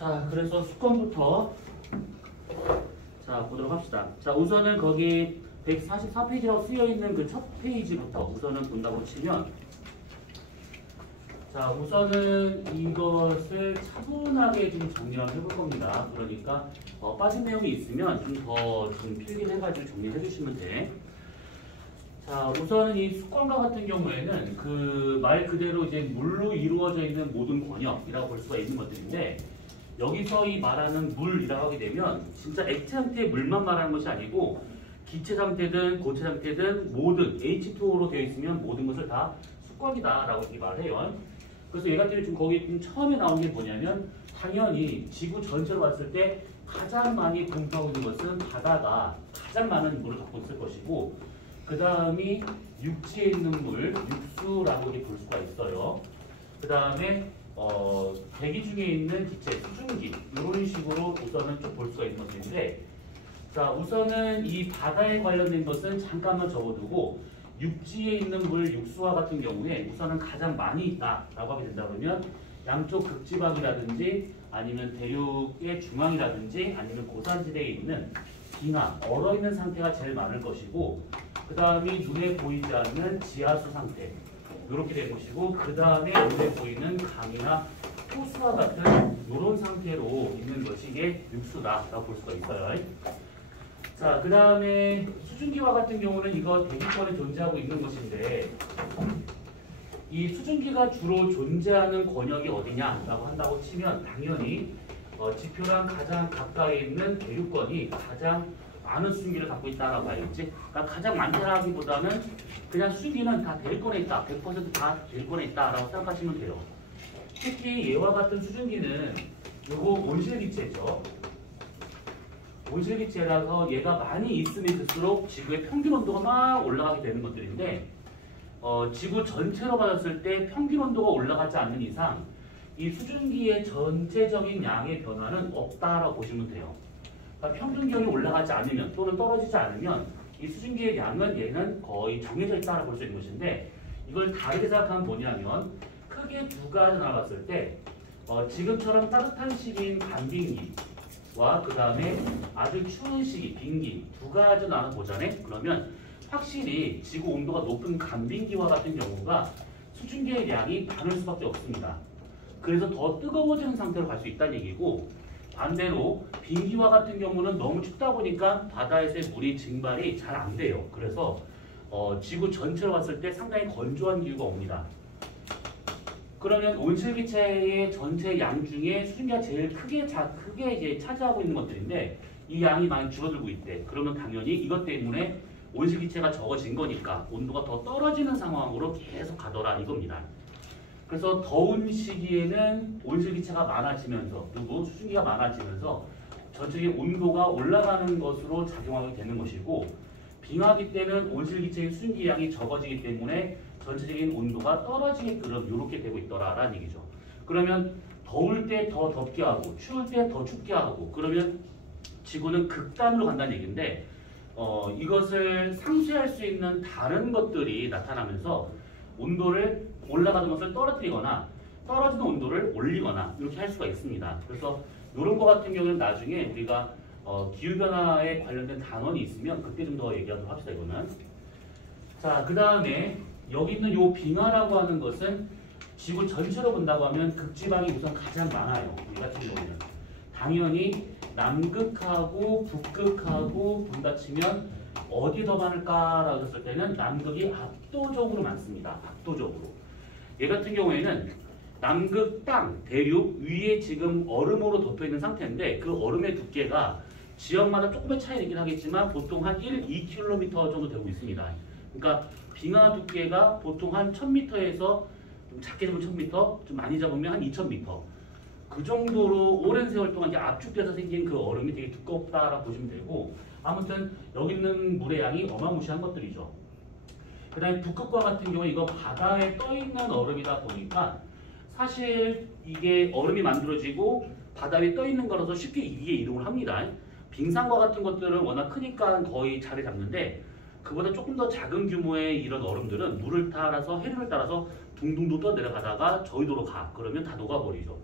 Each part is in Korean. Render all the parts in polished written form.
자, 그래서 수건부터 자 보도록 합시다. 자, 우선은 거기 144페이지라고 쓰여있는 그 첫 페이지부터 우선은 본다고 치면, 자, 우선은 이것을 차분하게 좀 정리를 해볼 겁니다. 그러니까 빠진 내용이 있으면 좀 더 좀 필기해가지고 정리해 주시면 돼. 자, 우선은 이 수권과 같은 경우에는 그 말 그대로 이제 물로 이루어져 있는 모든 권역이라고 볼 수가 있는 것들인데, 여기서 이 말하는 물이라고 하게 되면 진짜 액체 상태의 물만 말하는 것이 아니고 기체 상태든 고체 상태든 모든 H2O로 되어 있으면 모든 것을 다 수권이다라고 이렇게 말을 해요. 그래서 얘 같은 경우 좀 거기 좀 처음에 나온 게 뭐냐면, 당연히 지구 전체로 봤을 때 가장 많이 분포하고 있는 것은 바다가 가장 많은 물을 갖고 있을 것이고, 그 다음이 육지에 있는 물, 육수라고 볼 수가 있어요. 그 다음에 대기 중에 있는 기체, 수증기, 이런 식으로 우선은 좀 볼 수가 있는 것인데, 자, 우선은 이 바다에 관련된 것은 잠깐만 접어두고, 육지에 있는 물, 육수와 같은 경우에 우선은 가장 많이 있다라고 하게 된다 그러면 양쪽 극지방이라든지 아니면 대륙의 중앙이라든지 아니면 고산지대에 있는 빙하, 얼어있는 상태가 제일 많을 것이고, 그 다음이 눈에 보이지 않는 지하수 상태, 이렇게 된 것이고, 그 다음에 눈에 보이는 강이나 호수와 같은 이런 상태로 있는 것이 이게 육수다라고 볼 수가 있어요. 자, 그 다음에 수증기와 같은 경우는 이거 대기권에 존재하고 있는 것인데, 이 수증기가 주로 존재하는 권역이 어디냐라고 한다고 치면 당연히 지표랑 가장 가까이 있는 대륙권이 가장 많은 수증기를 갖고 있다라고 봐야겠지. 그러니까 가장 많다라기보다는 그냥 수증기는 다 대륙권에 있다, 100%다 대륙권에 있다라고 생각하시면 돼요. 특히 얘와 같은 수증기는 요거 온실기체죠. 온실기체라서 얘가 많이 있으면 있을수록 지구의 평균 온도가 막 올라가게 되는 것들인데, 지구 전체로 봤을 때 평균 온도가 올라가지 않는 이상 이 수증기의 전체적인 양의 변화는 없다라고 보시면 돼요. 그러니까 평균 기온이 올라가지 않으면 또는 떨어지지 않으면 이 수증기의 양은 얘는 거의 정해져 있다라고 볼 수 있는 것인데, 이걸 다르게 생각하면 뭐냐면, 크게 두 가지 나눠봤을 때 지금처럼 따뜻한 시기인 간빙기와 그 다음에 아주 추운 시기 빙기 두 가지 나눠보자네. 그러면 확실히 지구 온도가 높은 간빙기와 같은 경우가 수증기의 양이 많을 수밖에 없습니다. 그래서 더 뜨거워지는 상태로 갈 수 있다는 얘기고, 반대로 빙기와 같은 경우는 너무 춥다 보니까 바다에서의 물이 증발이 잘 안 돼요. 그래서 지구 전체로 봤을 때 상당히 건조한 기후가 옵니다. 그러면 온실기체의 전체 양 중에 수증기가 제일 크게 이제 차지하고 있는 것들인데, 이 양이 많이 줄어들고 있대. 그러면 당연히 이것 때문에 온실기체가 적어진 거니까 온도가 더 떨어지는 상황으로 계속 가더라 이겁니다. 그래서 더운 시기에는 온실기체가 많아지면서, 그리고 수증기가 많아지면서 전체적인 온도가 올라가는 것으로 작용하게 되는 것이고, 빙하기 때는 온실기체의 수증기 양이 적어지기 때문에 전체적인 온도가 떨어지게끔 이렇게 되고 있더라라는 얘기죠. 그러면 더울 때 더 덥게 하고 추울 때 더 춥게 하고, 그러면 지구는 극단으로 간다는 얘기인데, 이것을 상쇄할 수 있는 다른 것들이 나타나면서 온도를 올라가는 것을 떨어뜨리거나 떨어지는 온도를 올리거나 이렇게 할 수가 있습니다. 그래서 이런 거 같은 경우는 나중에 우리가 기후변화에 관련된 단원이 있으면 그때 좀 더 얘기하도록 합시다. 이거는. 자, 그 다음에 여기 있는 요 빙하라고 하는 것은 지구 전체로 본다고 하면 극지방이 우선 가장 많아요. 이 같은 경우는 당연히 남극하고 북극하고 본다 치면 어디 더 많을까라고 했을 때는 남극이 압도적으로 많습니다. 압도적으로. 얘 같은 경우에는 남극 땅, 대륙 위에 지금 얼음으로 덮여 있는 상태인데, 그 얼음의 두께가 지역마다 조금의 차이는 있긴 하겠지만 보통 한 2km 정도 되고 있습니다. 그러니까 빙하 두께가 보통 한 1000m에서 좀 작게 잡으면 1000m, 좀 많이 잡으면 한 2000m. 그 정도로 오랜 세월 동안 이제 압축돼서 생긴 그 얼음이 되게 두껍다라고 보시면 되고, 아무튼 여기 있는 물의 양이 어마무시한 것들이죠. 그 다음에 북극과 같은 경우에 이거 바다에 떠있는 얼음이다 보니까 사실 이게 얼음이 만들어지고 바다 위에 떠있는 거라서 쉽게 위에 이동을 합니다. 빙산과 같은 것들은 워낙 크니까 거의 자리 잡는데, 그보다 조금 더 작은 규모의 이런 얼음들은 물을 따라서 해류를 따라서 둥둥둥 떠내려가다가 저희도로 가. 그러면 다 녹아버리죠.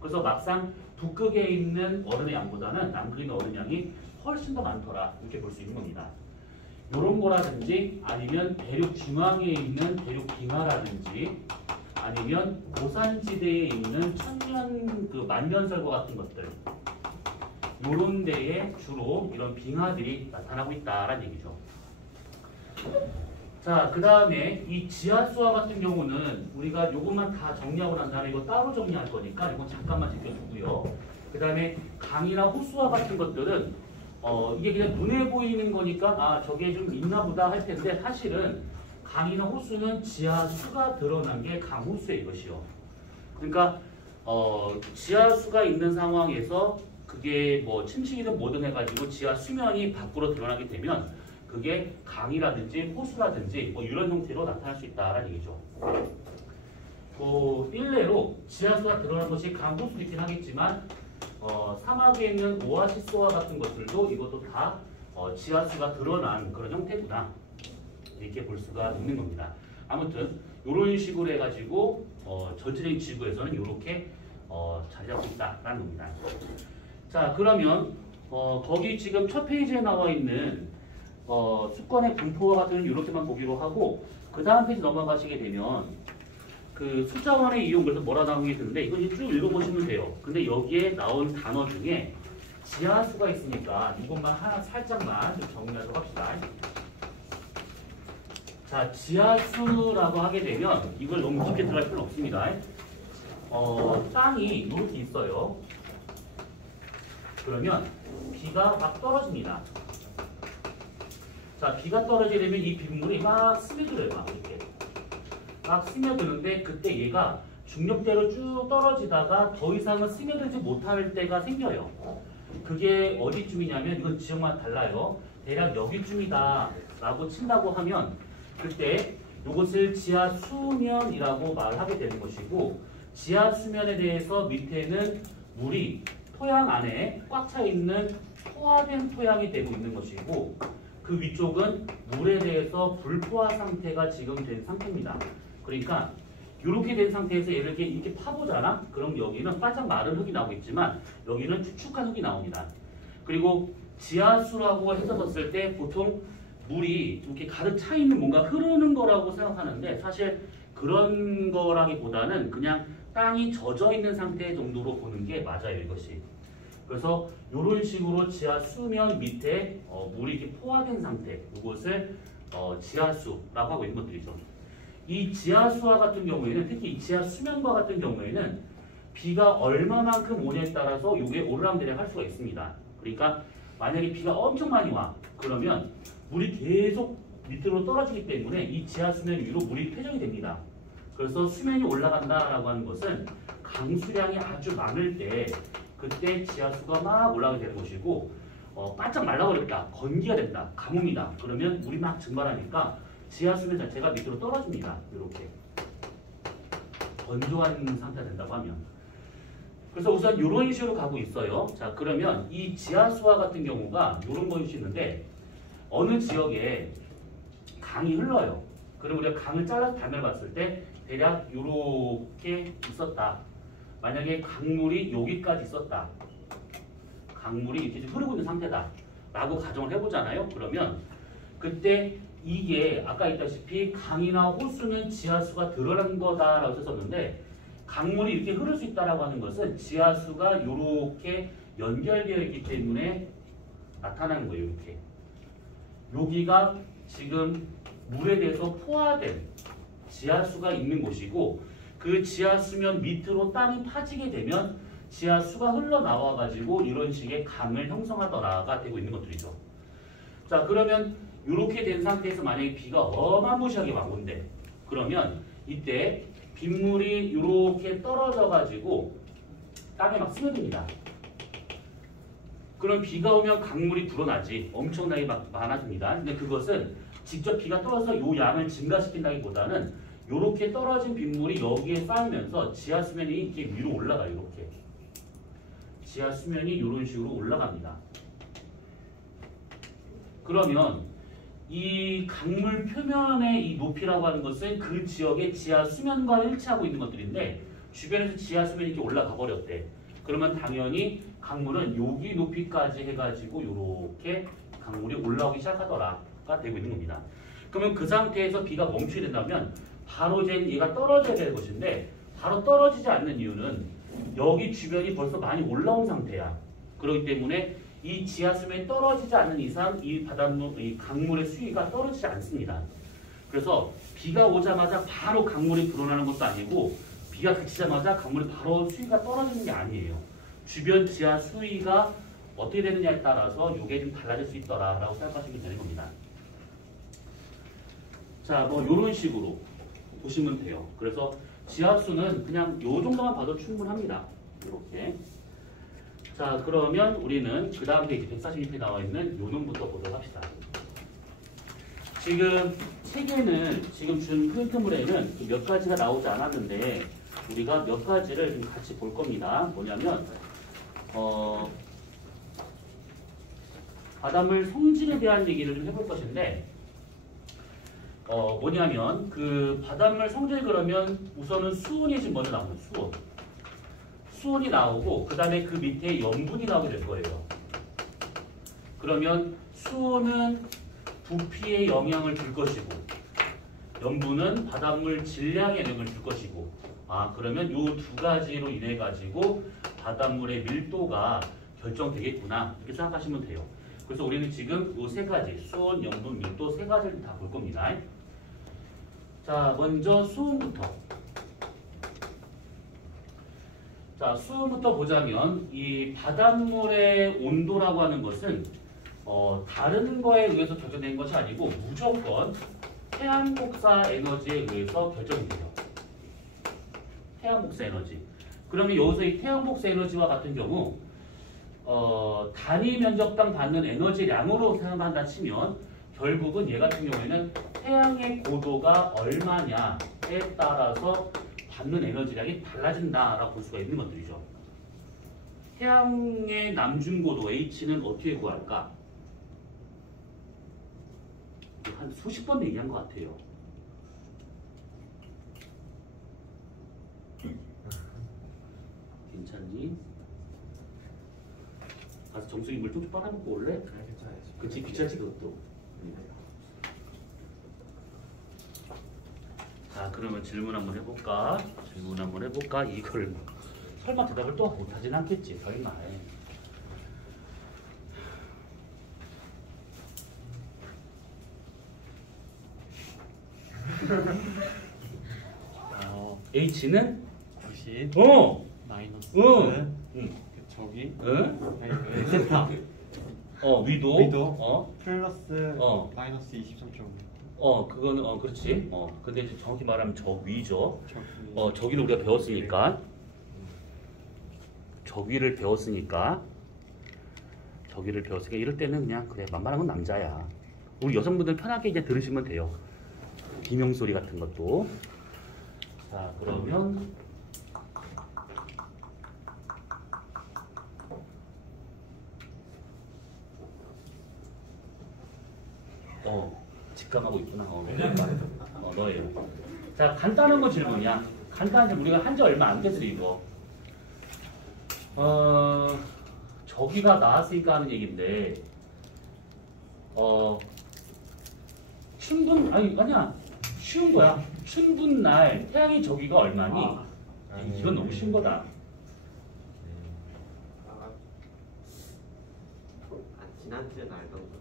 그래서 막상 북극에 있는 얼음의 양보다는 남극에 있는 얼음 양이 훨씬 더 많더라. 이렇게 볼 수 있는 겁니다. 이런 거라든지 아니면 대륙 중앙에 있는 대륙 빙하라든지 아니면 고산지대에 있는 천년 그 만년설과 같은 것들 이런 데에 주로 이런 빙하들이 나타나고 있다라는 얘기죠. 자, 그 다음에 이 지하수와 같은 경우는 우리가 요것만 다 정리하고 난 다음에 이거 따로 정리할 거니까 이건 잠깐만 지켜주고요. 그 다음에 강이나 호수와 같은 것들은 이게 그냥 눈에 보이는 거니까 아 저게 좀 있나 보다 할 텐데 사실은 강이나 호수는 지하수가 드러난 게 강호수예요. 이것이요. 그러니까 지하수가 있는 상황에서 그게 뭐 침식이든 뭐든 해가지고 지하 수면이 밖으로 드러나게 되면 그게 강이라든지 호수라든지 뭐 이런 형태로 나타날 수 있다라는 얘기죠. 일례로 지하수가 드러난 것이 강, 호수도 있긴 하겠지만 사막에 있는 오아시스와 같은 것들도 이것도 다 지하수가 드러난 그런 형태구나 이렇게 볼 수가 있는 겁니다. 아무튼 이런 식으로 해가지고 전체적인 지구에서는 이렇게 자리 잡고 있다라는 겁니다. 자, 그러면 거기 지금 첫 페이지에 나와 있는 수권의 분포와 같은 이렇게만 보기로 하고 그 다음 페이지 넘어가시게 되면 그 숫자원의 이용 그래서 뭐라 나온 게 있는데 이건 쭉 읽어보시면 돼요. 근데 여기에 나온 단어 중에 지하수가 있으니까 이것만 하나 살짝만 좀 정리하도록 합시다. 자, 지하수라고 하게 되면 이걸 너무 깊게 들어갈 필요는 없습니다. 땅이 이렇게 있어요. 그러면 비가 막 떨어집니다. 자, 비가 떨어지게 되면 이 빗물이 막 스며들어요. 막 이렇게. 막 스며드는데 그때 얘가 중력대로 쭉 떨어지다가 더 이상은 스며들지 못할 때가 생겨요. 그게 어디쯤이냐면 이건 지역마다 달라요. 대략 여기쯤이다 라고 친다고 하면 그때 이것을 지하수면이라고 말하게 되는 것이고 지하수면에 대해서 밑에는 물이 토양 안에 꽉 차 있는 포화된 토양이 되고 있는 것이고 그 위쪽은 물에 대해서 불포화 상태가 지금 된 상태입니다. 그러니까 이렇게 된 상태에서 얘를 이렇게 파보잖아? 그럼 여기는 바짝 마른 흙이 나오겠지만 여기는 축축한 흙이 나옵니다. 그리고 지하수라고 해석했을 때 보통 물이 이렇게 가득 차 있는 뭔가 흐르는 거라고 생각하는데 사실 그런 거라기보다는 그냥 땅이 젖어 있는 상태 정도로 보는 게 맞아요. 이것이. 그래서 이런 식으로 지하 수면 밑에 물이 이렇게 포화된 상태, 이것을 지하수라고 하고 있는 것들이죠. 이 지하수와 같은 경우에는 특히 이 지하 수면과 같은 경우에는 비가 얼마만큼 오냐에 따라서 이게 오르락내리락 할 수가 있습니다. 그러니까 만약에 비가 엄청 많이 와 그러면 물이 계속 밑으로 떨어지기 때문에 이 지하 수면 위로 물이 퇴적이 됩니다. 그래서 수면이 올라간다라고 하는 것은 강수량이 아주 많을 때 그때 지하수가 막 올라가게 되는 것이고 바짝 말라버렸다, 건기가 됐다, 가뭄이다. 그러면 물이 막 증발하니까 지하수면 자체가 밑으로 떨어집니다. 이렇게 건조한 상태가 된다고 하면. 그래서 우선 이런 식으로 가고 있어요. 자, 그러면 이 지하수와 같은 경우가 이런 것이 있는데 어느 지역에 강이 흘러요. 그럼 우리가 강을 잘라서 단면을 봤을 때 대략 이렇게 있었다. 만약에 강물이 여기까지 있었다. 강물이 이렇게 흐르고 있는 상태다. 라고 가정을 해보잖아요. 그러면 그때 이게 아까 있다시피 강이나 호수는 지하수가 드러난 거다라고 썼었는데 강물이 이렇게 흐를 수 있다라고 하는 것은 지하수가 이렇게 연결되어 있기 때문에 나타나는 거예요. 이렇게. 여기가 지금 물에 대해서 포화된 지하수가 있는 곳이고 그 지하수면 밑으로 땅이 파지게 되면 지하수가 흘러나와 가지고 이런 식의 강을 형성하더라가 되고 있는 것들이죠. 자, 그러면 이렇게 된 상태에서 만약에 비가 어마무시하게 막 온대. 그러면 이때 빗물이 이렇게 떨어져 가지고 땅에 막 스며듭니다. 그럼 비가 오면 강물이 불어나지. 엄청나게 막 많아집니다. 근데 그것은 직접 비가 떨어져서 이 양을 증가시킨다기보다는 이렇게 떨어진 빗물이 여기에 쌓이면서 지하 수면이 이렇게 위로 올라가요. 이렇게. 지하 수면이 이런 식으로 올라갑니다. 그러면 이 강물 표면의 이 높이라고 하는 것은 그 지역의 지하 수면과 일치하고 있는 것들인데 주변에서 지하 수면이 이렇게 올라가 버렸대. 그러면 당연히 강물은 여기 높이까지 해가지고 이렇게 강물이 올라오기 시작하더라가 되고 있는 겁니다. 그러면 그 상태에서 비가 멈추게 된다면 바로 이제 얘가 떨어져야 될 것인데 바로 떨어지지 않는 이유는 여기 주변이 벌써 많이 올라온 상태야. 그렇기 때문에 이 지하 수면이 떨어지지 않는 이상 이 바닷물, 이 강물의 수위가 떨어지지 않습니다. 그래서 비가 오자마자 바로 강물이 불어나는 것도 아니고 비가 그치자마자 강물이 바로 수위가 떨어지는 게 아니에요. 주변 지하 수위가 어떻게 되느냐에 따라서 이게 좀 달라질 수 있더라라고 생각하시면 되는 겁니다. 자, 뭐 이런 식으로 보시면 돼요. 그래서 지하수는 그냥 요 정도만 봐도 충분합니다. 이렇게. 자, 그러면 우리는 그 다음 페이지 146페이지에 나와 있는 요놈부터 보도록 합시다. 지금 책에는 지금 준 프린트물에는 몇 가지가 나오지 않았는데 우리가 몇 가지를 좀 같이 볼 겁니다. 뭐냐면 바닷물 성질에 대한 얘기를 좀 해볼 것인데 뭐냐면 그 바닷물 성질 그러면 우선은 수온이 지금 먼저 나오는 수온이 나오고 그 다음에 그 밑에 염분이 나오게 될 거예요. 그러면 수온은 부피에 영향을 줄 것이고 염분은 바닷물 질량에 영향을 줄 것이고 그러면 이 두 가지로 인해 가지고 바닷물의 밀도가 결정되겠구나 이렇게 생각하시면 돼요. 그래서 우리는 지금 이 세 가지 수온, 염분, 밀도 세 가지를 다 볼 겁니다. 자, 먼저 수온부터. 자, 수온부터 보자면 이 바닷물의 온도라고 하는 것은 다른 거에 의해서 결정된 것이 아니고 무조건 태양복사 에너지에 의해서 결정이 돼요. 태양복사 에너지. 그러면 여기서 이 태양복사 에너지와 같은 경우 단위 면적당 받는 에너지량으로 생각한다 치면 결국은 얘 같은 경우에는 태양의 고도가 얼마냐에 따라서 받는 에너지량이 달라진다라고 볼 수가 있는 것들이죠. 태양의 남중고도 H는 어떻게 구할까? 한 수십 번 얘기한 것 같아요. 괜찮니? 가서 정수기 물 좀 빨아먹고 올래? 괜찮아요. 그치, 귀찮지 그것도. 자, 그러면 질문 한번 해볼까? 이걸 설마 대답을 또 못하진 않겠지, 설마. H는 90 마이너스 저기 세타 위도 플러스 마이너스 23.5 그거는 그렇지. 근데 이제 정확히 말하면 저 위죠. 저기를 우리가 배웠으니까 저기를 배웠으니까 이럴 때는 그냥 그래 만만한 건 남자야. 우리 여성분들 편하게 이제 들으시면 돼요. 비명소리 같은 것도. 자, 그러면 직감하고 있구나. 너예요. 자, 간단한 거 질문이야. 간단한 질문. 우리가 한 지 얼마 안 됐어 이거. 저기가 나왔으니까 하는 얘기인데 아니야. 쉬운 거야. 춘분날 태양이 저기가 얼마니? 이건 너무 쉬운 거다. 지난주에 알던 거.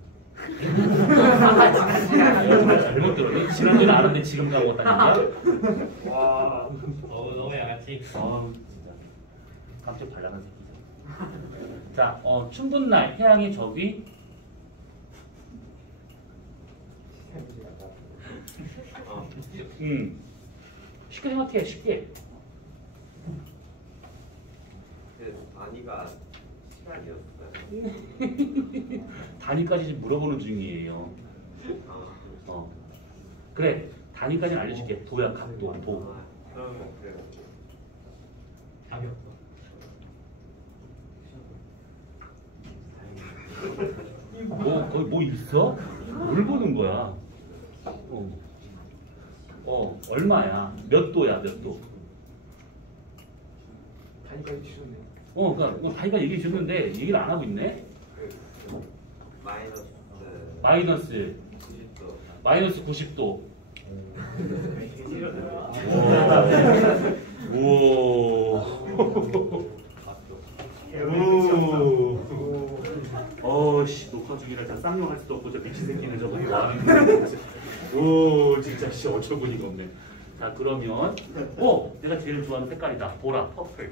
정말 잘못 들었네. 지난주에 알았는데 지금 까먹었다는 얘기야? 와, 너무 양아치. 진짜 깜짝 발랄한 새끼죠. 자, 춘분날 태양이 저기 쉽게 생각해. 쉽게. 단위가 시간이었어요. 단위까지 지금 물어보는 중이에요. 그래, 단위까지는 알려줄게. 도야, 각도, 도. 그러면 그래요. 답이 없어. 거기 뭐 있어? 뭘 보는 거야? 얼마야? 몇 도야, 몇 도? 다이까지 치셨네. 그러니까 뭐 다이가 얘기해 줬는데 얘기를 안 하고 있네. 마이너스 마이너스 90도. 마이너스 90도. 어씨 녹화 중이라 다 쌍욕할 수도 없고 저 미친 새끼는 저거 뭐 하는 거야. 오 진짜 씨 어처구니가 없네. 자 그러면 내가 제일 좋아하는 색깔이다. 보라 퍼플.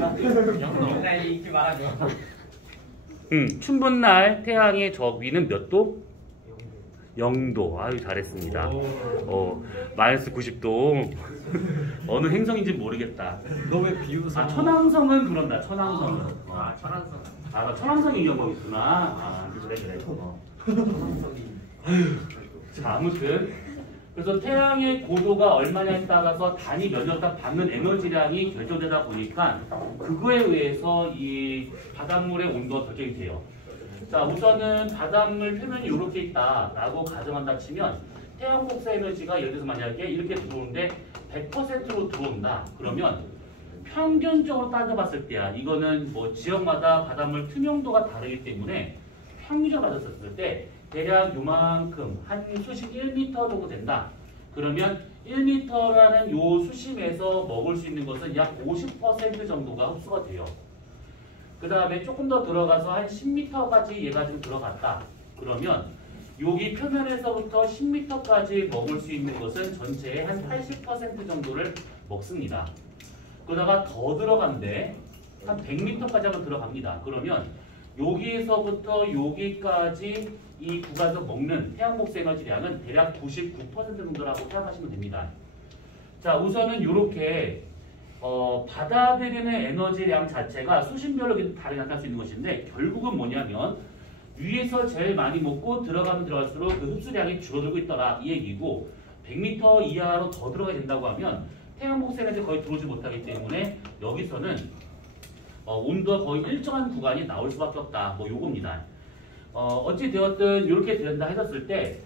나 이렇게 말하죠. 춘분 날 태양의 저 위는 몇 도? 0도. 아유 잘했습니다. 마이너스 90도. 어느 행성인지 모르겠다. 너 왜 비웃어? 천왕성은 그런다. 천왕성은. 천안성. 천왕성 얘기한 거겠구나. 그래. 자 아무튼 그래서 태양의 고도가 얼마냐에 따라서 단위 면적당 받는 에너지량이 결정되다 보니까 그거에 의해서 이 바닷물의 온도가 결정이 돼요. 자 우선은 바닷물 표면이 이렇게 있다라고 가정한다 치면 태양 복사 에너지가 예를 들어서 만약에 이렇게 들어오는데 100%로 들어온다. 그러면 평균적으로 따져봤을 때야 이거는 뭐 지역마다 바닷물 투명도가 다르기 때문에 평균적으로 따졌을 때 대략 요만큼 한 수심 1m 정도 된다. 그러면 1m라는 요 수심에서 먹을 수 있는 것은 약 50% 정도가 흡수가 돼요. 그 다음에 조금 더 들어가서 한 10m까지 얘가 좀 들어갔다. 그러면 여기 표면에서부터 10m까지 먹을 수 있는 것은 전체의 한 80% 정도를 먹습니다. 그러다가 더 들어간데 한 100m까지 한번 들어갑니다. 그러면 여기에서부터 여기까지 이 구간에서 먹는 태양 복수 에너지량은 대략 99% 정도라고 생각하시면 됩니다. 자, 우선은 이렇게 받아들이는 에너지량 자체가 수심별로 다르게 나타날 수 있는 것인데 결국은 뭐냐면 위에서 제일 많이 먹고 들어가면 들어갈수록 그 흡수량이 줄어들고 있더라 이 얘기고 100m 이하로 더 들어가야 된다고 하면 태양 복수 에너지 거의 들어오지 못하기 때문에 여기서는 온도가 거의 일정한 구간이 나올 수밖에 없다. 뭐 요겁니다. 어찌 되었든 이렇게 된다 했었을 때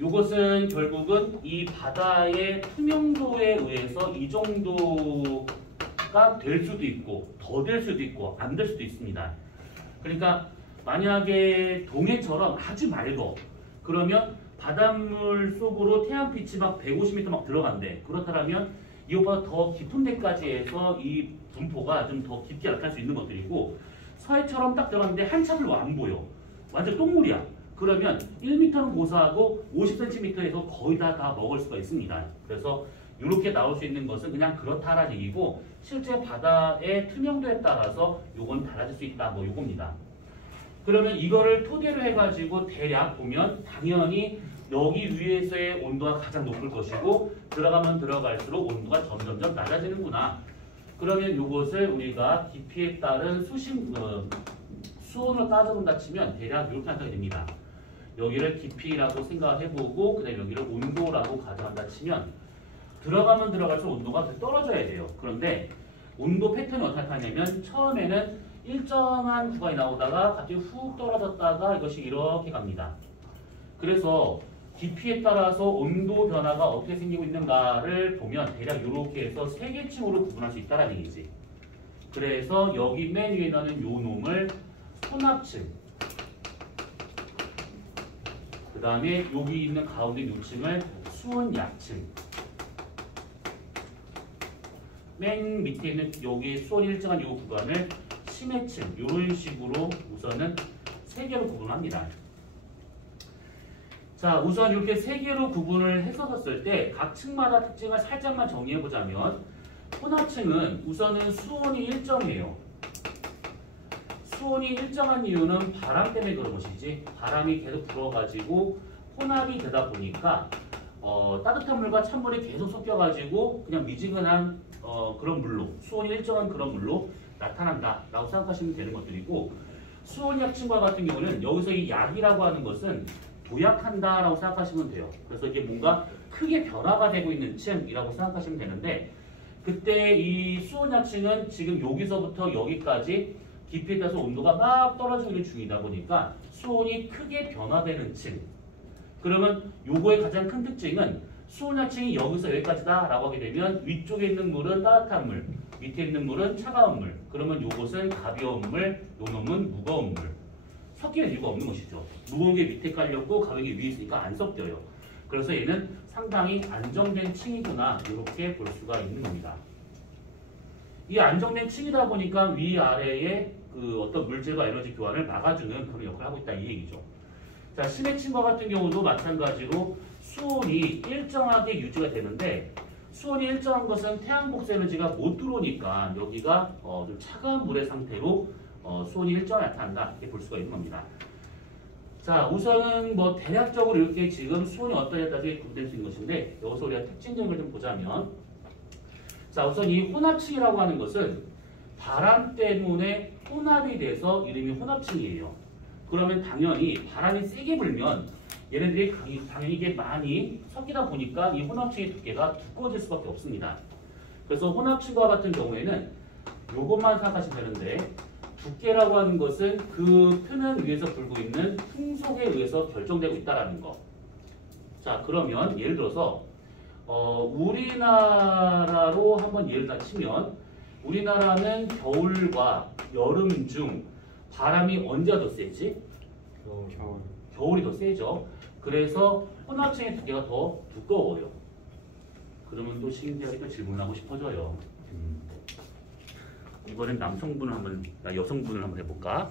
이것은 결국은 이 바다의 투명도에 의해서 이 정도가 될 수도 있고 더 될 수도 있고 안 될 수도 있습니다. 그러니까 만약에 동해처럼 아주 맑어 그러면 바닷물 속으로 태양빛이 막 150m 막 들어간대. 그렇다면 이것보다 더 깊은 데까지 해서 이 분포가 좀 더 깊게 나타날 수 있는 것들이고 서해처럼 딱 들어갔는데 한참을 안 보여. 완전 똥물이야. 그러면 1m는 고사하고 50cm에서 거의 다 먹을 수가 있습니다. 그래서 이렇게 나올 수 있는 것은 그냥 그렇다라는 얘기고 실제 바다의 투명도에 따라서 요건 달라질 수 있다. 뭐 요겁니다. 그러면 이거를 토대로 해가지고 대략 보면 당연히 여기 위에서의 온도가 가장 높을 것이고 들어가면 들어갈수록 온도가 점점점 낮아지는구나. 그러면 이것을 우리가 깊이에 따른 수온으로 따져본다 치면 대략 이렇게 나타나게 됩니다. 여기를 깊이라고 생각해보고 그 다음에 여기를 온도라고 가정한다 치면 들어가면 들어갈수록 온도가 떨어져야 돼요. 그런데 온도 패턴이 어떻게 나타나냐면 처음에는 일정한 구간이 나오다가 갑자기 훅 떨어졌다가 이것이 이렇게 갑니다. 그래서 깊이에 따라서 온도 변화가 어떻게 생기고 있는가를 보면 대략 이렇게 해서 세 개 층으로 구분할 수 있다는 얘기지. 그래서 여기 맨 위에 있는 요 놈을 혼합층, 그 다음에 여기 있는 가운데 요 층을 수온약층, 맨 밑에 있는 여기 수온이 일정한 요 구간을 심해층, 이런 식으로 우선은 세 개로 구분합니다. 자, 우선 이렇게 세 개로 구분을 했었을 때 각 층마다 특징을 살짝만 정리해 보자면 혼합층은 우선은 수온이 일정해요. 수온이 일정한 이유는 바람 때문에 그런 것이지 바람이 계속 불어가지고 혼합이 되다 보니까 따뜻한 물과 찬물이 계속 섞여가지고 그냥 미지근한 그런 물로 수온이 일정한 그런 물로 나타난다 라고 생각하시면 되는 것들이고 수온약층과 같은 경우는 여기서 이 약이라고 하는 것은 도약한다 라고 생각하시면 돼요. 그래서 이게 뭔가 크게 변화가 되고 있는 층이라고 생각하시면 되는데 그때 이 수온약층은 지금 여기서부터 여기까지 깊이에 따라서 온도가 막 떨어지고 있는 중이다 보니까 수온이 크게 변화되는 층. 그러면 요거의 가장 큰 특징은 수온약층이 여기서 여기까지다 라고 하게 되면 위쪽에 있는 물은 따뜻한 물, 밑에 있는 물은 차가운 물. 그러면 요것은 가벼운 물, 요 놈은 무거운 물. 섞일 이유가 없는 것이죠. 무거운 게 밑에 깔렸고 가벼운 게 위에 있으니까 안 섞여요. 그래서 얘는 상당히 안정된 층이구나 이렇게 볼 수가 있는 겁니다. 이 안정된 층이다 보니까 위아래에 그 어떤 물질과 에너지 교환을 막아주는 그런 역할을 하고 있다 이 얘기죠. 자, 심해 층과 같은 경우도 마찬가지로 수온이 일정하게 유지가 되는데 수온이 일정한 것은 태양 복수 에너지가 못 들어오니까 여기가 좀 차가운 물의 상태로 수온이 일정하게 나타난다 이렇게 볼 수가 있는 겁니다. 자, 우선은 뭐 대략적으로 이렇게 지금 수온이 어떠냐에 따라 구분될 수 있는 것인데 여기서 우리가 특징적인 걸 좀 보자면 자, 우선 이 혼합층이라고 하는 것은 바람 때문에 혼합이 돼서 이름이 혼합층이에요. 그러면 당연히 바람이 세게 불면 얘네들이 당연히 이게 많이 섞이다 보니까 이 혼합층의 두께가 두꺼워질 수밖에 없습니다. 그래서 혼합층과 같은 경우에는 요것만 생각하시면 되는데 두께라고 하는 것은 그 표면 위에서 불고 있는 풍속에 의해서 결정되고 있다는 거. 자, 그러면 예를 들어서 우리나라로 한번 예를 다 치면 우리나라는 겨울과 여름 중 바람이 언제가 더 세지? 겨울이 더 세죠. 그래서 혼합층의 두께가 더 두꺼워요. 그러면 또 신기하게 또 질문하고 싶어져요. 이번엔 남성분을 한번, 여성분을 한번 해볼까?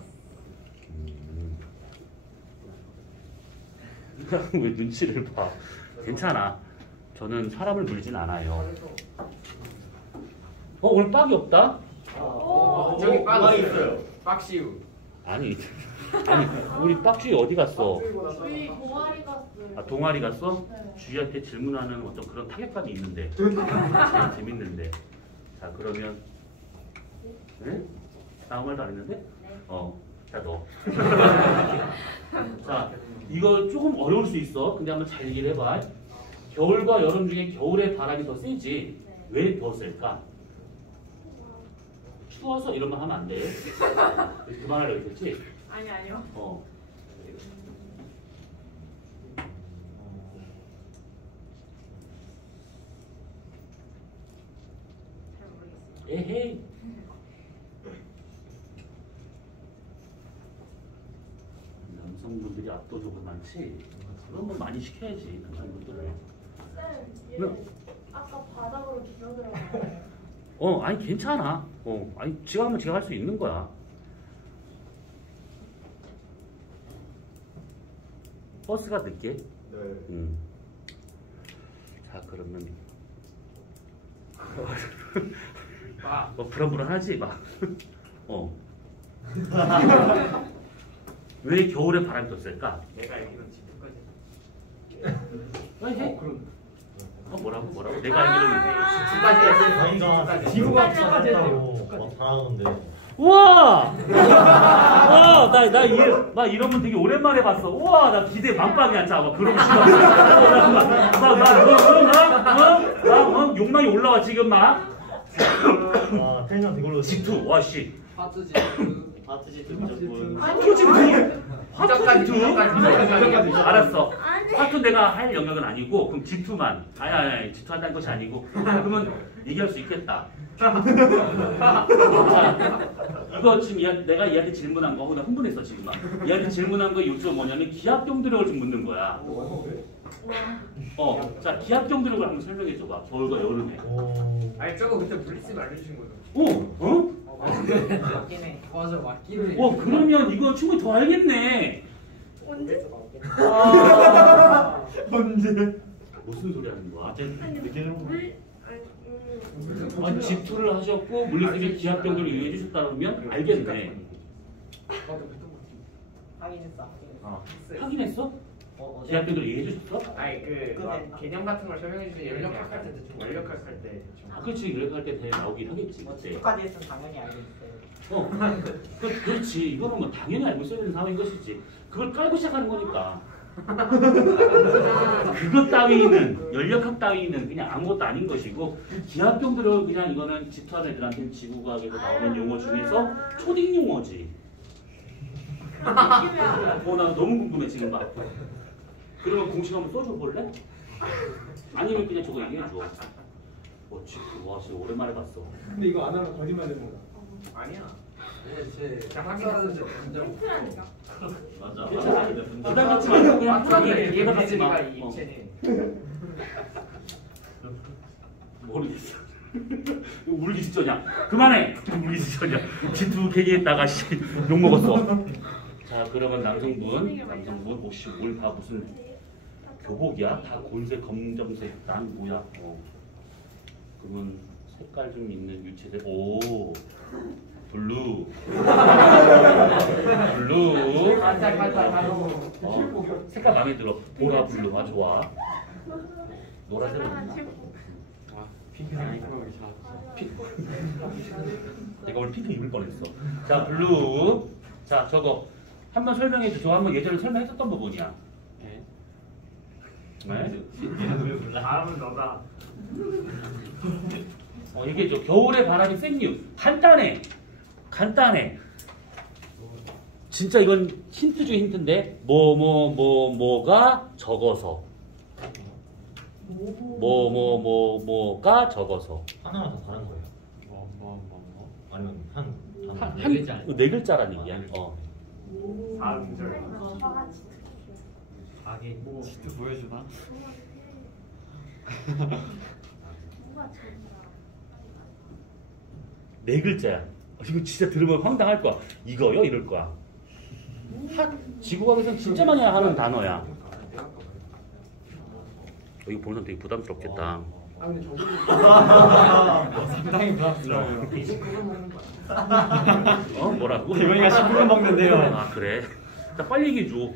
왜 눈치를 봐? 괜찮아. 저는 사람을 물진 않아요. 오늘 빡이 없다? 저기 빡 있어요. 빡시우. 아니, 우리 빡주희 어디 갔어? 저희 동아리 갔어요. 아, 동아리 갔어? 네. 주희한테 질문하는 어떤 그런 타격감이 있는데. 재밌는데. 자, 그러면. 네? 아무 말도 안 했는데? 자, 너. 자, 이거 조금 어려울 수 있어. 근데 한번 잘 얘기를 해봐. 겨울과 여름 중에 겨울에 바람이 더 세지. 왜 더 셀까? 추워서 이런 말 하면 안 돼. 그만하려고 했지? 아니요. 잘 모르겠어요. 에헤이. 남성분들이 압도적으로 많지? 그런 거 많이 시켜야지, 남성분들을. 쌤, 얘 아까 바닥으로 기어 들어가요. 아니, 괜찮아. 아니, 지가 하면 지가 할 수 있는 거야. 버스가 늦게? 네. 자, 그러면. 빡. 불안불안하지? 막. 왜 겨울에 바람이 더 셀까? 내가 알기로는 지금까지. 해? 뭐라고? 내가 알기로는. 지금까지 아니가 지구가 잘했다고 잘하는데. 우와! 와, 나 이러면 되게 오랜만에 봤어. 우와, 나 기대 만빵이야, 자, 막 그러고 싶어. 나 욕망이 올라와, 지금 막. 텐션 이걸로 직투, 와, 씨. 하트지. 아트지트 무조건. 하투 직투? 하투 직투? 무조건. 알았어. 하투 내가 할 영역은 아니고, 그럼 직투만. 아니, 직투한다는 것이 아니고. 그러면 얘기할 수 있겠다. 자, 이거 지금 내가 얘한테 질문한 거, 나 흥분했어 지금 막. 얘한테 질문한 거 요점 뭐냐면 기압 경도력을 좀 묻는 거야. 자, 기압 경도력을 한번 설명해 줘봐. 겨울과 여름에. 아니 저거 그때 블리스가 알려주신 거죠. 맞긴 해. 맞아, 맞긴 해. 그러면 이거 충분히 더 알겠네. 언제? 언제? 무슨 소리 하는 거야? 이렇게 아니, 직투를 하셨고 물리학의 기압 경도를 이용해 주셨다면 알겠네. 확인했어. 확인했어? 기압 경도를 이용해 주셨어? 아니 막 개념 같은 걸 설명해 주신 연력학 할 때도 좀 원력학 할 때. 그렇지, 연락할 때 대략 나오긴 하겠지. 그때. 까지 했으면 당연히 알고 있어요. 그렇지. 이거는 뭐 당연히 알고 있어야 되는 상황인 것이지. 그걸 깔고 시작하는 거니까. 그것 따위는, 연력학 따위는 그냥 아무것도 아닌 것이고, 기압 경도력은 그냥 이거는 집투하는 애들한테는 지구과학에서 나오는 용어 중에서 초딩 용어지. 나 너무 궁금해 지금 막. 그러면 공식 한번 써줘 볼래? 아니면 그냥 저거 얘기해줘. 와 진짜 오랜만에 봤어. 근데 이거 안 하면 거짓말 되는 거야. 아니야. 제 자, 확인했어. 팩트라니까. 맞아. 괜찮아. 근데 부담 갖지 말고 그냥 편하게 얘가 갖지 마. 가 입체네. 모르겠어. 울기 직전이야. 그만해. 울기 직전이야. 진투 계기했다가 욕 먹었어. 자 그러면 남성분 혹시 뭘 다 무슨 교복이야? 다 곤색, 검정색, 난 뭐야? 그러면 색깔 좀 있는 유채색. 오, 블루. 블루. 가자. 색깔 마음에 들어. 보라 블루. 아 좋아. 노란색. 핑크색 입고 가기 내가 오늘 핑크 입을 뻔했어. 자 블루. 자 저거 한번 설명해 줘. 저 한번 예전에 설명했었던 부분이야. 네? 다음은 너다. 이게 저 겨울의 바람이 센 이유. 간단해. 진짜 이건 힌트 중에 힌트인데 뭐가 적어서 뭐가 적어서 하나만 더 다른 거예요. 아니면 네 글자란 얘기야. 사음절. 저같이 자기 지도 보여주나? 누가 진짜. 네 글자야. 이거 진짜 들으면 황당할 거야. 이거요? 이럴 거야. 지구과학에서는 진짜 많이 하는 단어야. 이거 보는 사람 되게 부담스럽겠다. 아 근데 저도 상당히 부담스러워요. 대신 그걸 먹는 거야. 뭐라고? 대명이가 10분 먹는데요. 아 그래? 자 빨리 얘기해 줘.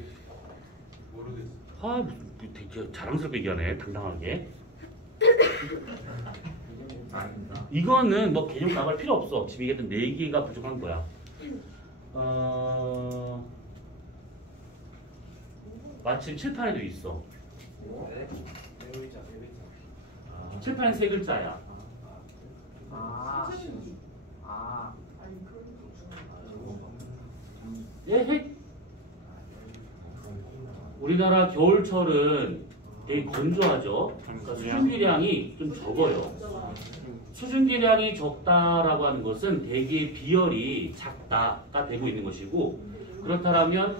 아 되게 자랑스럽게 얘기하네. 당당하게. 아닙니다. 이거는 뭐 개념 나갈 필요 없어. 지금 얘기했던 4개가 부족한 거야. 마침 칠판에도 있어. 칠판에 3글자야. 예? 우리나라 겨울철은 되게 건조하죠. 그러니까 수증기량이 좀 적어요. 수증기량이 적다라고 하는 것은 대기의 비열이 작다가 되고 있는 것이고, 그렇다면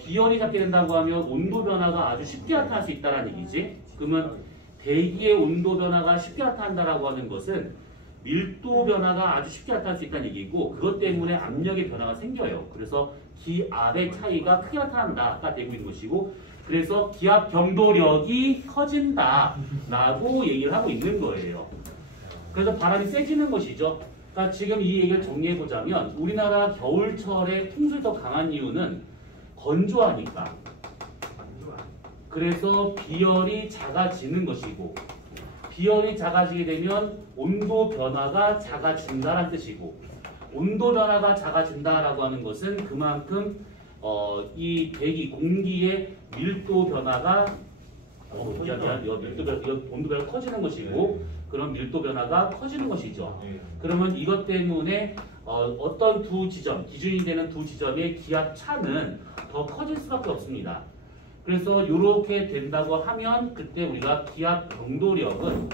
비열이 작게 된다고 하면 온도 변화가 아주 쉽게 나타날 수 있다는 얘기지. 그러면 대기의 온도 변화가 쉽게 나타난다라고 하는 것은 밀도 변화가 아주 쉽게 나타날 수 있다는 얘기고, 그것 때문에 압력의 변화가 생겨요. 그래서 기압의 차이가 크게 나타난다가 되고 있는 것이고, 그래서 기압 경도력이 커진다라고 얘기를 하고 있는 거예요. 그래서 바람이 세지는 것이죠. 그러니까 지금 이 얘기를 정리해 보자면 우리나라 겨울철에 풍수가 더 강한 이유는 건조하니까. 그래서 비열이 작아지는 것이고, 비열이 작아지게 되면 온도 변화가 작아진다는 뜻이고, 온도 변화가 작아진다라고 하는 것은 그만큼 이 대기 공기의 밀도 변화가 온도 변화가 커지는 것이고, 그런 밀도 변화가 커지는 것이죠. 그러면 이것 때문에 어떤 두 지점, 기준이 되는 두 지점의 기압 차는 더 커질 수밖에 없습니다. 그래서 이렇게 된다고 하면 그때 우리가 기압 경도력은,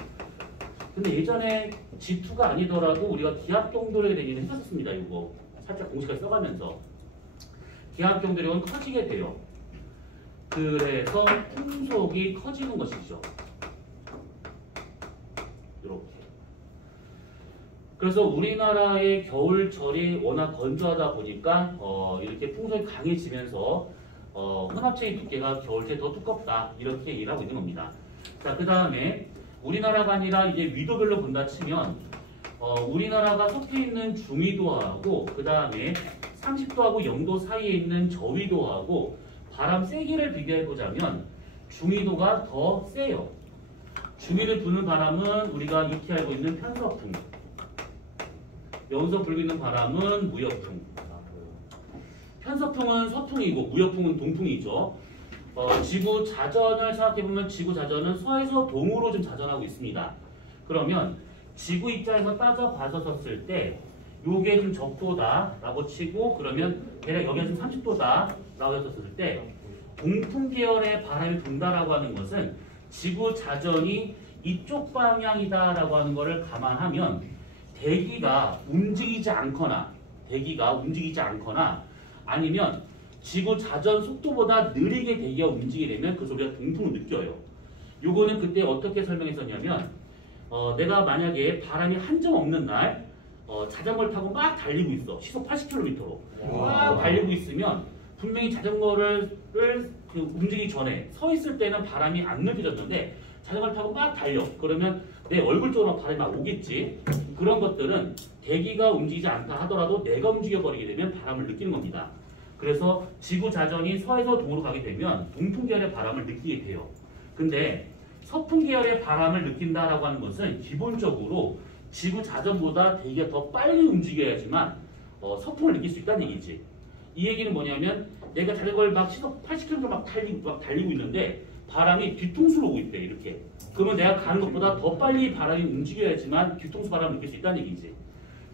근데 예전에 G2가 아니더라도 우리가 기압 경도력에 대한 얘기를 했었습니다. 이거 살짝 공식까지 써가면서 기압 경도력은 커지게 돼요. 그래서 풍속이 커지는 것이죠. 이렇게. 그래서 우리나라의 겨울철이 워낙 건조하다 보니까 이렇게 풍속이 강해지면서 혼합체의 두께가 겨울철에 더 두껍다, 이렇게 얘기를 하고 있는 겁니다. 자, 그 다음에 우리나라가 아니라 이제 위도별로 본다 치면 우리나라가 속해 있는 중위도하고 그 다음에 30도하고 0도 사이에 있는 저위도하고 바람 세기를 비교해 보자면 중위도가 더 세요. 중위를 부는 바람은 우리가 익히 알고 있는 편서풍, 여기서 불고 있는 바람은 무역풍. 편서풍은 서풍이고 무역풍은 동풍이죠. 지구 자전을 생각해보면 지구 자전은 서에서 동으로 좀 자전하고 있습니다. 그러면 지구 입장에서 따져봤었을 때 요게 좀 적도다라고 치고, 그러면 대략 여기가 좀 30도다라고 했었을 때 동풍 계열의 바람이 분다라고 하는 것은 지구 자전이 이쪽 방향이다라고 하는 거를 감안하면 대기가 움직이지 않거나 아니면 지구 자전 속도보다 느리게 대기가 움직이게 되면 그것을 우리가 동풍을 느껴요. 요거는 그때 어떻게 설명했었냐면 내가 만약에 바람이 한 점 없는 날 자전거를 타고 막 달리고 있어. 시속 80km로 막 달리고 있으면 분명히 자전거를 움직이기 전에 서 있을 때는 바람이 안 느껴졌는데 자전거를 타고 막 달려. 그러면 내 얼굴 쪽으로 바람이 막 오겠지. 그런 것들은 대기가 움직이지 않다 하더라도 내가 움직여버리게 되면 바람을 느끼는 겁니다. 그래서 지구 자전이 서에서 동으로 가게 되면 동풍 계열의 바람을 느끼게 돼요. 근데 서풍 계열의 바람을 느낀다라고 하는 것은 기본적으로 지구 자전보다 대기가 더 빨리 움직여야지만 서풍을 느낄 수 있다는 얘기지. 이 얘기는 뭐냐면 내가 자전거를 막 시속 80km 막 달리고 있는데 바람이 뒤통수로 오고 있대 이렇게. 그러면 내가 가는 것보다 더 빨리 바람이 움직여야지만 뒤통수 바람을 느낄 수 있다는 얘기지.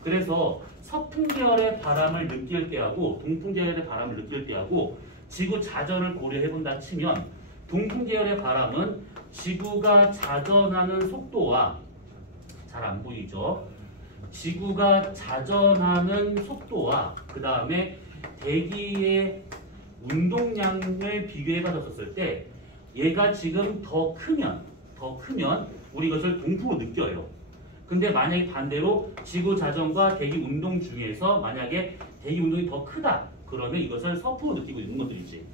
그래서 서풍 계열의 바람을 느낄 때하고 동풍 계열의 바람을 느낄 때하고 지구 자전을 고려해본다 치면 동풍 계열의 바람은 지구가 자전하는 속도와 잘 안 보이죠? 지구가 자전하는 속도와 그 다음에 대기의 운동량을 비교해 봤었을 때 얘가 지금 더 크면 우리 이것을 동풍으로 느껴요. 근데 만약에 반대로 지구 자전과 대기 운동 중에서 만약에 대기 운동이 더 크다 그러면 이것을 서풍으로 느끼고 있는 것들이지.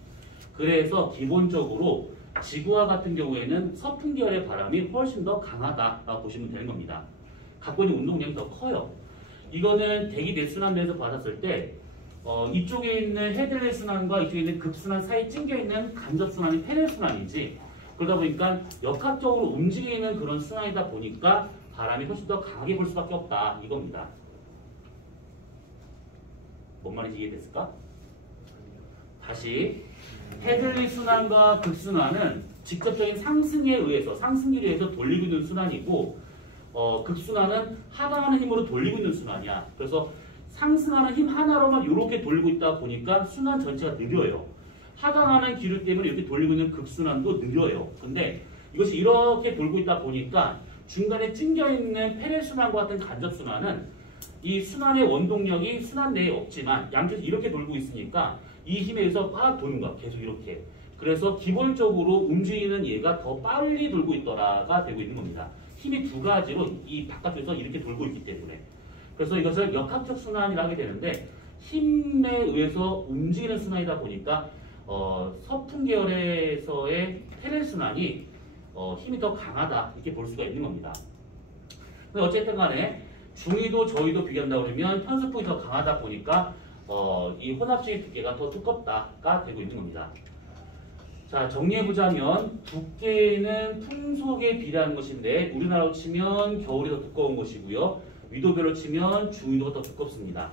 그래서 기본적으로 지구와 같은 경우에는 서풍 계열의 바람이 훨씬 더 강하다라고 보시면 되는 겁니다. 갖고 있는 운동량이 더 커요. 이거는 대기 내순환에서 받았을 때 이쪽에 있는 헤들레 순환과 이쪽에 있는 급순환 사이에 찡겨있는 간접순환이 페렐순환이지. 그러다 보니까 역학적으로 움직이는 그런 순환이다 보니까 바람이 훨씬 더 강하게 불 수밖에 없다 이겁니다. 뭔 말인지 이해됐을까? 다시 헤들리 순환과 급순환은 직접적인 상승에 의해서 상승기에 의해서 돌리고 있는 순환이고 급순환은 하강하는 힘으로 돌리고 있는 순환이야. 그래서 상승하는 힘 하나로만 이렇게 돌리고 있다 보니까 순환 전체가 느려요. 하강하는 기류 때문에 이렇게 돌리고 있는 급순환도 느려요. 근데 이것이 이렇게 돌고 있다 보니까 중간에 찡겨있는 페렐순환과 같은 간접순환은 이 순환의 원동력이 순환 내에 없지만 양쪽에서 이렇게 돌고 있으니까 이 힘에 의해서 막 도는 거야. 계속 이렇게. 그래서 기본적으로 움직이는 얘가 더 빨리 돌고 있더라가 되고 있는 겁니다. 힘이 두 가지로 이 바깥쪽에서 이렇게 돌고 있기 때문에. 그래서 이것을 역학적 순환이라고 하게 되는데 힘에 의해서 움직이는 순환이다 보니까 서풍 계열에서의 페렐순환이 힘이 더 강하다 이렇게 볼 수가 있는 겁니다. 근데 어쨌든 간에 중위도 저위도 비교한다 그러면 편수풍이 더 강하다 보니까 이 혼합적인 두께가 더 두껍다가 되고 있는 겁니다. 자, 정리해보자면 두께는 풍속에 비례하는 것인데 우리나라로 치면 겨울이 더 두꺼운 것이고요. 위도별로 치면 중위도가 더 두껍습니다.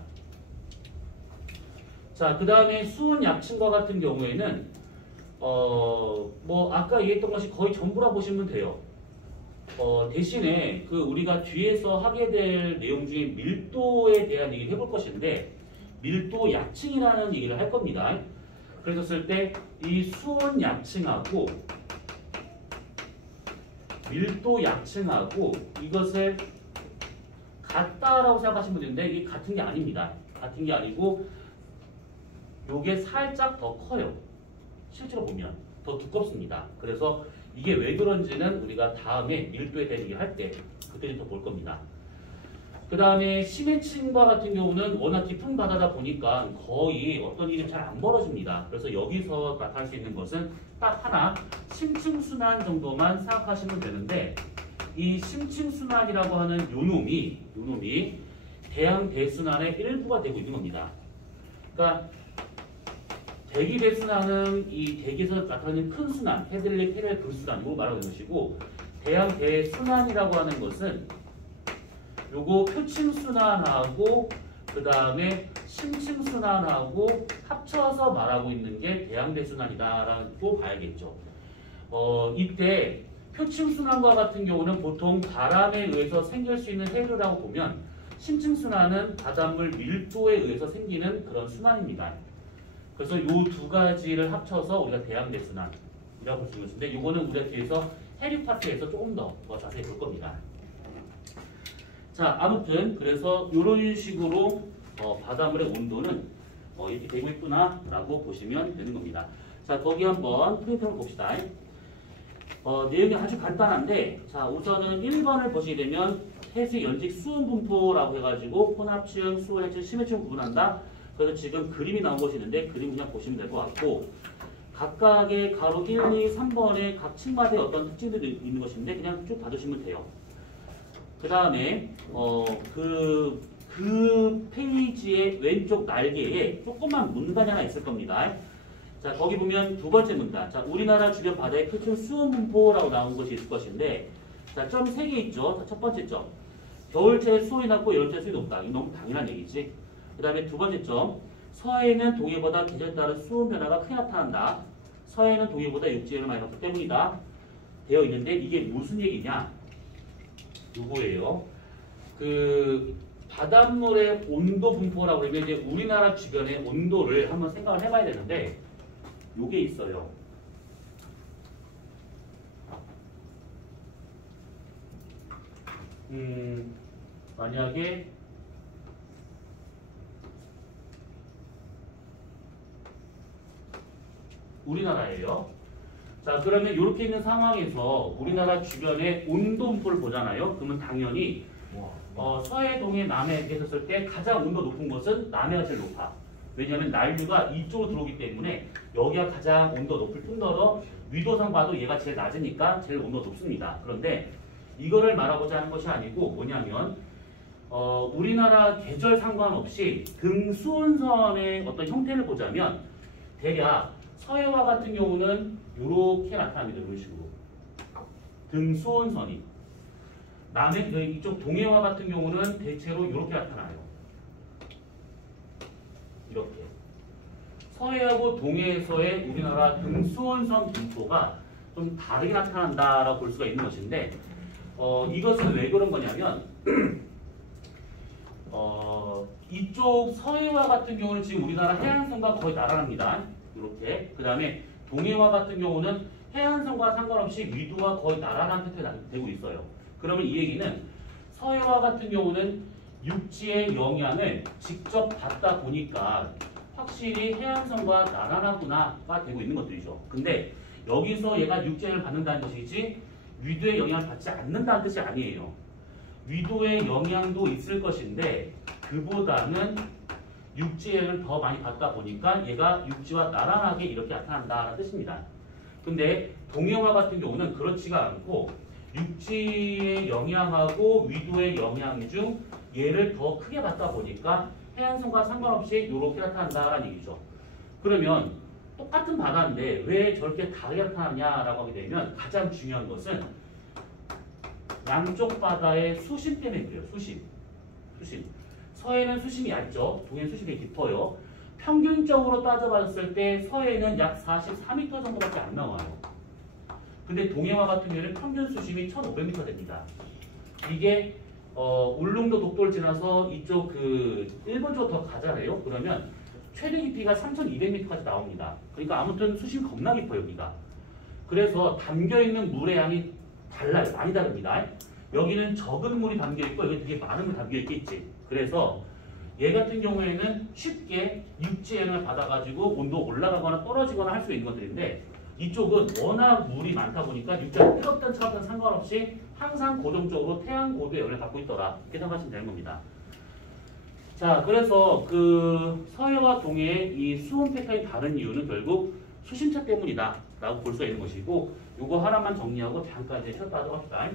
자, 그 다음에 수온 약층과 같은 경우에는 뭐 아까 얘기했던 것이 거의 전부라 보시면 돼요. 대신에 그 우리가 뒤에서 하게 될 내용 중에 밀도에 대한 얘기를 해볼 것인데 밀도 약층이라는 얘기를 할 겁니다. 그랬을 때 이 수온 약층하고 밀도 약층하고 이것을 같다라고 생각하시면 되는데 이게 같은 게 아닙니다. 같은 게 아니고 요게 살짝 더 커요. 실제로 보면 더 두껍습니다. 그래서 이게 왜 그런지는 우리가 다음에 밀도에 대한 얘기를 할 때 그때 더 볼 겁니다. 그 다음에 심해층과 같은 경우는 워낙 깊은 바다다 보니까 거의 어떤 일이 잘 안 벌어집니다. 그래서 여기서 나타날 수 있는 것은 딱 하나 심층순환 정도만 생각하시면 되는데 이 심층순환이라고 하는 요놈이 대양대순환의 일부가 되고 있는 겁니다. 그러니까 대기대순환은 이 대기에서 나타나는 큰 순환, 헤들리, 페렐, 급순환으로 말하는 것이고 대양대순환이라고 하는 것은 요거 표층순환하고 그 다음에 심층순환하고 합쳐서 말하고 있는 게 대양대순환이다라고 봐야겠죠. 이때 표층순환과 같은 경우는 보통 바람에 의해서 생길 수 있는 해류라고 보면 심층순환은 바닷물 밀도에 의해서 생기는 그런 순환입니다. 그래서 요 두 가지를 합쳐서 우리가 대양대순환이라고 볼 수 있는 것인데 요거는 우리가 뒤에서 해류 파트에서 조금 더 자세히 볼 겁니다. 자, 아무튼 그래서 이런 식으로 바닷물의 온도는 이렇게 되고 있구나라고 보시면 되는 겁니다. 자, 거기 한번 프린트를 봅시다. 내용이 아주 간단한데, 자, 우선은 1번을 보시게 되면 해수 연직 수온 분포라고 해가지고 혼합층, 수온해층, 심해층 구분한다. 그래서 지금 그림이 나온 것이 있는데 그림 그냥 보시면 될 것 같고, 각각의 가로 1, 2, 3번의 각 층마다의 어떤 특징들이 있는 것인데 그냥 쭉 봐주시면 돼요. 그 다음에 그 페이지의 왼쪽 날개에 조그만 문단이 하나 있을 겁니다. 자, 거기 보면 두 번째 문단. 자, 우리나라 주변 바다의 표준 수온 분포라고 나온 것이 있을 것인데, 자, 점 3개 있죠. 자, 첫 번째 점. 겨울철에 수온이 낮고 여름철에 수온이 높다. 이거 너무 당연한 얘기지. 그 다음에 두 번째 점. 서해는 동해보다 계절에 따른 수온 변화가 크게 나타난다. 서해는 동해보다 육지에는 많이 낮기 때문이다. 되어 있는데 이게 무슨 얘기냐? 요거예요. 그 바닷물의 온도 분포라고 그러면 이제 우리나라 주변의 온도를 한번 생각을 해봐야 되는데 요게 있어요. 만약에 우리나라예요. 자, 그러면 이렇게 있는 상황에서 우리나라 주변의 온도 분포를 보잖아요. 그러면 당연히 서해, 동해, 남해 이렇게 했을 때 가장 온도 높은 것은 남해가 제일 높아. 왜냐하면 난류가 이쪽으로 들어오기 때문에 여기가 가장 온도 높을 뿐더러 위도상 봐도 얘가 제일 낮으니까 제일 온도가 높습니다. 그런데 이거를 말하고자 하는 것이 아니고 뭐냐면 우리나라 계절 상관없이 등수온선의 어떤 형태를 보자면 대략 서해와 같은 경우는 이렇게 나타납니다. 이런 식으로 등수온선이. 남해 이쪽 동해와 같은 경우는 대체로 이렇게 나타나요. 이렇게. 서해하고 동해에서의 우리나라 등수온선 분포가 좀 다르게 나타난다라고 볼 수가 있는 것인데 이것은 왜 그런 거냐면 이쪽 서해와 같은 경우는 지금 우리나라 해안선과 거의 나란합니다. 이렇게. 그 다음에 동해와 같은 경우는 해안선과 상관없이 위도와 거의 나란한 패턴이 되고 있어요. 그러면 이 얘기는 서해와 같은 경우는 육지의 영향을 직접 받다 보니까 확실히 해안선과 나란하구나가 되고 있는 것들이죠. 근데 여기서 얘가 육지의 영향을 받는다는 것이지 위도의 영향을 받지 않는다는 뜻이 아니에요. 위도의 영향도 있을 것인데 그보다는 육지의 영향을 더 많이 받다 보니까 얘가 육지와 나란하게 이렇게 나타난다는 뜻입니다. 근데 동해와 같은 경우는 그렇지가 않고 육지의 영향하고 위도의 영향 중 얘를 더 크게 받다 보니까 해안선과 상관없이 이렇게 나타난다는 얘기죠. 그러면 똑같은 바다인데 왜 저렇게 다르게 나타나냐라고 하게 되면 가장 중요한 것은 양쪽 바다의 수심 때문에 그래요. 수심. 서해는 수심이 얇죠. 동해는 수심이 깊어요. 평균적으로 따져봤을 때 서해는 약 44m 정도밖에 안 나와요. 근데 동해와 같은 경우는 평균 수심이 1500m 됩니다. 이게 울릉도 독도를 지나서 이쪽 일본 쪽으로 더 가잖아요. 그러면 최대 깊이가 3200m까지 나옵니다. 그러니까 아무튼 수심이 겁나 깊어요, 여기가. 그래서 담겨있는 물의 양이 달라요. 많이 다릅니다. 여기는 적은 물이 담겨있고 여기 되게 많은 물이 담겨있겠지. 그래서 얘 같은 경우에는 쉽게 육지의 영향을 받아가지고 온도가 올라가거나 떨어지거나 할 수 있는 것들인데 이쪽은 워낙 물이 많다 보니까 육지가 뜨겁든 차갑든 상관없이 항상 고정적으로 태양 고도의 영향을 받고 있더라. 이렇게 생각하시면 되는 겁니다. 자, 그래서 서해와 동해의 이 수온 패턴이 다른 이유는 결국 수심차 때문이다 라고 볼 수가 있는 것이고 요거 하나만 정리하고 잠깐 이제 쉬었다 하도록 합시다.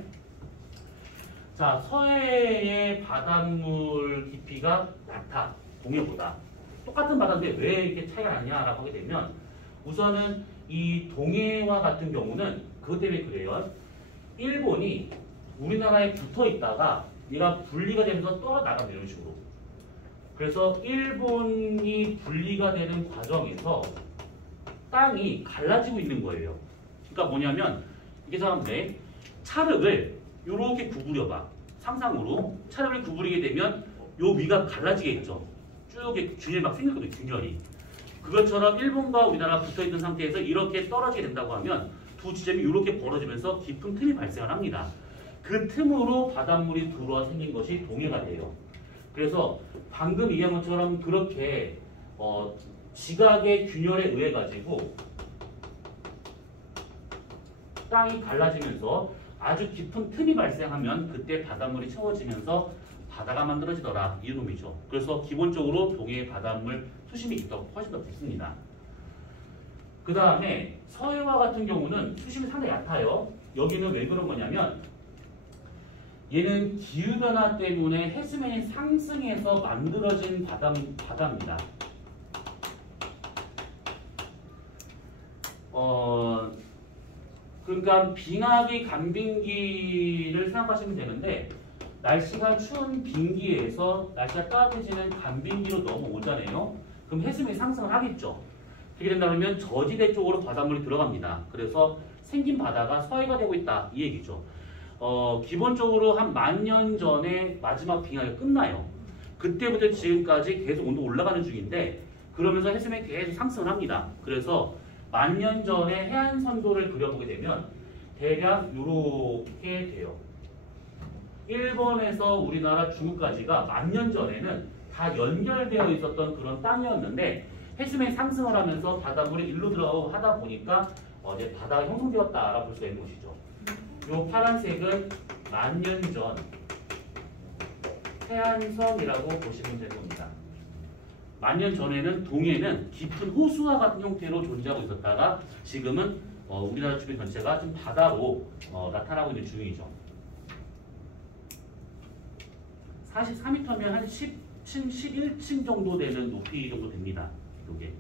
자, 서해의 바닷물 깊이가 낮다. 동해보다. 똑같은 바다인데 왜 이렇게 차이가 나냐라고 하게 되면 우선은 이 동해와 같은 경우는 그것 때문에 그래요. 일본이 우리나라에 붙어 있다가 얘가 분리가 되면서 떨어나가요. 이런 식으로. 그래서 일본이 분리가 되는 과정에서 땅이 갈라지고 있는 거예요. 그러니까 뭐냐면 이게 사람들 찰흙을 이렇게 구부려봐. 상상으로 찰흙을 구부리게 되면 요 위가 갈라지겠죠. 쭉 이렇게 균열이 막 생겼거든요. 균열이. 그것처럼 일본과 우리나라가 붙어있는 상태에서 이렇게 떨어지게 된다고 하면 두 지점이 이렇게 벌어지면서 깊은 틈이 발생을 합니다. 그 틈으로 바닷물이 들어와 생긴 것이 동해가 돼요. 그래서 방금 얘기한 것처럼 그렇게 지각의 균열에 의해 가지고 땅이 갈라지면서 아주 깊은 틈이 발생하면 그때 바닷물이 채워지면서 바다가 만들어지더라 이 놈이죠. 그래서 기본적으로 동해의 바닷물 수심이 훨씬 더 깊습니다. 그 다음에 서해와 같은 경우는 수심이 상당히 얕아요. 여기는 왜 그런 거냐면 얘는 기후변화 때문에 해수면이 상승해서 만들어진 바다입니다. 그러니까 빙하기, 간빙기를 생각하시면 되는데 날씨가 추운 빙기에서 날씨가 따뜻해지는 간빙기로 넘어오잖아요. 그럼 해수면이 상승을 하겠죠. 그렇게 된다면 저지대 쪽으로 바닷물이 들어갑니다. 그래서 생긴 바다가 서해가 되고 있다 이 얘기죠. 기본적으로 한 10,000년 전에 마지막 빙하가 끝나요. 그때부터 지금까지 계속 온도 올라가는 중인데 그러면서 해수면이 계속 상승을 합니다. 그래서 10,000년 전에 해안 선도를 그려보게 되면 대략 이렇게 돼요. 일본에서 우리나라 중국까지가 10,000년 전에는 다 연결되어 있었던 그런 땅이었는데 해수면이 상승을 하면서 바닷물이 일로 들어가고 하다 보니까 이제 바다가 형성되었다라고 볼 수 있는 것이죠. 이 파란색은 10,000년 전 해안선이라고 보시면 될 겁니다. 10,000년 전에는 동해는 깊은 호수와 같은 형태로 존재하고 있었다가 지금은 우리나라 주변 전체가 좀 바다로 나타나고 있는 중이죠. 44m면 한 10층, 11층 정도 되는 높이 정도 됩니다. 이게.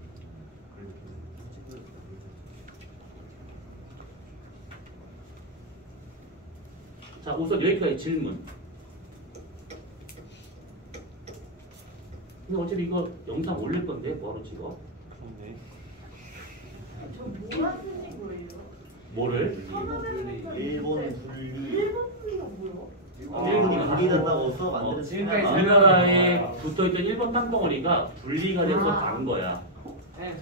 자, 우선 여기까지 질문. 근데 어차피 이거 영상 올릴 건데 뭐하러 찍어? 그렇네. 저 뭐라 쓰신 거예요? 뭐를? 일본 분리. 일본 분리가 뭐야? 일본이 분리된다고 서 만드는 지금까지 시나리오가 우리나라에 붙어있던 일본 땅덩어리가 분리가 돼서 난 거야. 네.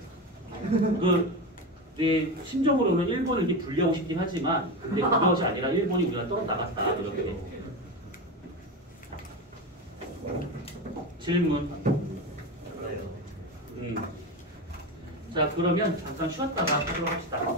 내 심정으로는 일본을 이렇게 분리하고 싶긴 하지만 근데 그것이 아니라 일본이 우리가 떨어 나갔다 이렇게. 질문. 자 그러면 잠깐 쉬었다가 하도록 합시다.